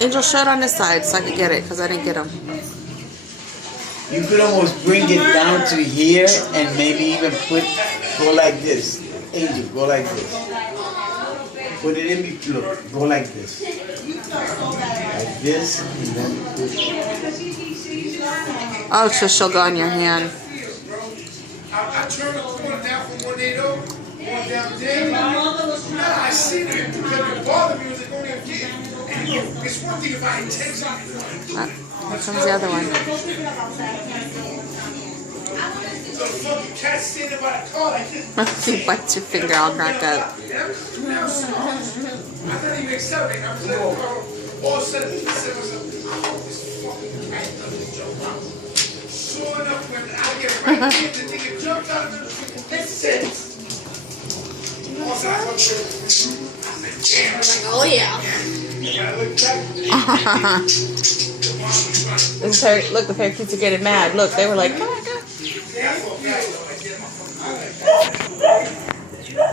Angel, shut on this side so I can get it, because I didn't get them. You could almost bring it down to here and maybe even go like this. Angel, go like this. Put it in between, look, go like this. Like this, and then push. Oh, so she'll go on your hand. I turned the corner down from 180, going down there. Nah, I seen it because it bothered me. It was going to get. And it's one thing if I had 10 seconds. Here comes the other one. So the fucking cat standing by the car like this. He bites your finger all cracked up. I couldn't even accelerate. I was letting the car. All of a sudden, he said myself, oh, this fucking cat doesn't jump out. Sure enough, when I get right in, the nigga jumped out of the freaking distance. Also, I was like, Oh yeah. Look, the parakeets are getting mad. Look, they were like, come on, go.